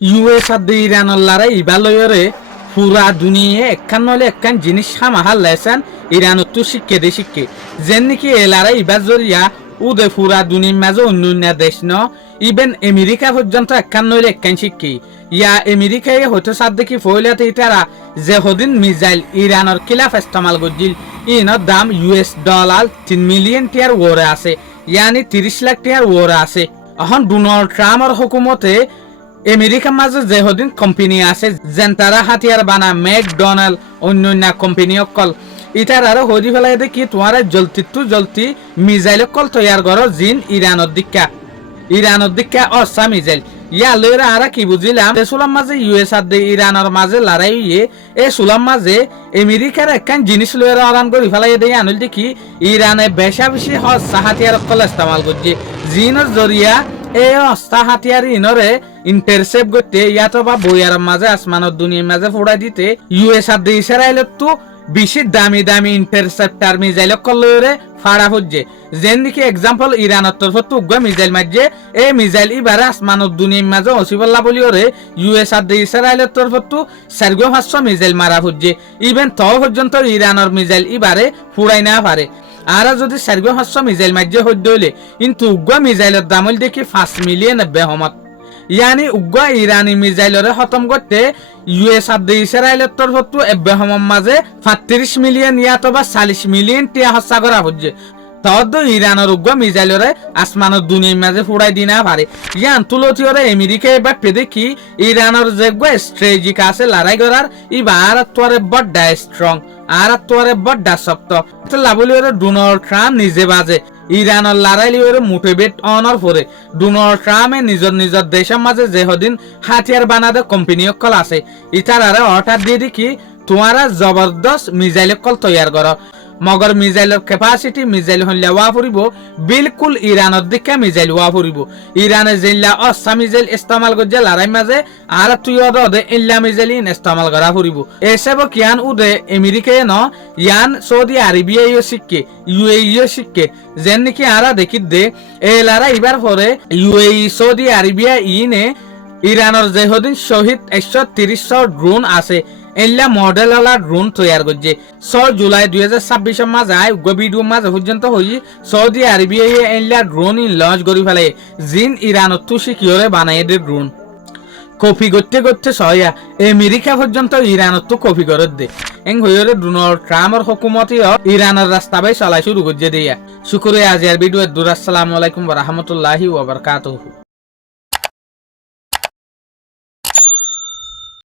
US আর ইরানের লড়াই ইবালয়রে পুরা দুনিয়া একখান নলে একখান জিনিস হামাহাল লেসেন ইরানত তো শিক্ষে দে শিক্ষে যেন নাকি এ লড়াই ইবার জরিয়া উদে পুরা দুনিয়ার মাঝে অন্য অন্য দেশ ন ইভেন আমেরিকা পর্যন্ত একখান নইলে একখান শিক্ষি ইয়া আমেরিকায় হয়তো সাদ দেখি ফইলাতে ইতারা যে হদিন মিসাইল ইরানের খিলাফ ইস্তেমাল করছিল ইনের দাম $US 3 মিলিয়ন টিয়ার ওরে আছে ইয়ানি 30 লাখ টিয়ার ওরে আছে এখন ডোনাল্ড ট্রাম্পের হুকুমতে আমেরিকার মাঝে যে হদিন কোম্পানি আছে যেন তারা হাতিয়ার বানা ম্যাকডোনাল্ড অন্য কোম্পানি অকল ইটার আরো হরি ফেলাই দেখি তোমার জলতি মিসাইল অকল তৈয়ার করো জিন ইরানের দিক্কা অসা মিসাইল ইয়া লইরা আরা কি বুঝিলাম সুলাম মাঝে ইউএস আর ইরানের মাঝে লড়াই হইয়ে এ সুলাম মাঝে আমেরিকার একখান জিনিস লইরা আরাম করি ফেলাই দেই আনুল দেখি ইরানে বেশা বেশি হসা হাতিয়ার অকল ইস্তেমাল করছে জিনের জরিয়া এই অস্তা হাতিয়ার ইনরে ইন্টারসেপ্ট করতে ইয়াতো বা বইয়ার মাঝে আসমানের দুনিয়ার মাঝে ফোড়াই দিতে ইউএস আর ইসরায়েলের তো বেশি দামি ইন্টারসেপ্টার মিসাইল কলরে ফাড়া হচ্ছে যেন দিকে এক্সাম্পল ইরানের তরফ তুগ্গা মিসাইল মাঝে এই মিসাইল ইবারে আসমানের দুনিয়ার মাঝে অসিবল্লা বলি ওরে ইউএস আর ইসরায়েলের তরফ তো 4,500 মিসাইল মারা হচ্ছে ইভেন তো পর্যন্ত ইরানের মিসাইল ইবারে ফুড়াই না পারে আর যদি 4,500 মিসাইল মাঝে হইতে হইলে কিন্তু উগ্গা মিসাইলের দাম হইল দেখি 5 মিলিয়ন বেহমত ইয়ানি উগ্গা ইরানি মিসাইলরে খতম করতে ইউএস আর ইসরায়েলের তরফ তো বেহমত মাঝে 35 মিলিয়ন ইয়াতো বা 40 মিলিয়ন টিয়া হত্যা করা হচ্ছে তদ ইরানের উগ্গা মিসাইলরে আসমানের দুনিয়ার মাঝে ফুড়াই দি না পারে ইয়ান তুলতিওরে আমেরিকা এবার দেখি ইরানের যে স্ট্র্যাটেজিক আছে লড়াই করার ইবার তোরে বড্ডা স্ট্রং আর তোরে বড্ডা শক্ত লাভলিওরে ডোনাল্ড ট্রাম্প নিজে বাজে ইরানের লড়াইলিওরে মোটিভেট অনর পরে ডোনাল্ড ট্রাম্পে নিজের দেশের মাঝে যে হদিন হাতিয়ার বানাতে কোম্পানি অকল আছে ইতারারে অর্ডার দিয়ে দেখি তোমারা জবরদস্ত মিসাইল অকল তৈয়ার করো মগর মিসাইলের ক্যাপাসিটি মিসাইল হইলে ওয়া ফুরিব বিলকুল ইরানের দিকে মিসাইল ওয়া ফুরিব ইরানে জিল্লা অসা মিসাইল ইস্তেমাল করছে লড়াই মাঝে আর তুই ওদে ইল্লা মিসাইল ইস্তেমাল করা ফুরিব এসব কিয়ান উদে আমেরিকায় ন ইয়ান সৌদি আরবিয়া শিখকে ইউএই শিখকে যেন নাকি আরা দেখি দে এ লড়াই এবার পরে ইউএই সৌদি আরবিয়া ইনে ইরানের যে হদিন শহীদ 130 ড্রোন আছে এল্লা মডেল ওলা ড্রোন তৈয়ার করছে 6 জুলাই 2026 মাঝে ভিডিও মাঝে পর্যন্ত হই সৌদি আরবিয়া এল্লা ড্রোন লঞ্চ করি ফেলে জিন ইরানত তো সিকিউরে বানাই দে ড্রোন কপি করতে সয়া আমেরিকা পর্যন্ত ইরানত তো কপি করে দে এং হইরে ডোনাল্ড ট্রাম্পের হুকুমতি ইরানের রাস্তা বাই চলাই শুরু করছে দিয়া শুক্রিয়া আজিয়ার ভিডিও আসসালামু আলাইকুম ওয়া রাহমাতুল্লাহি ওয়া বারাকাতুহু।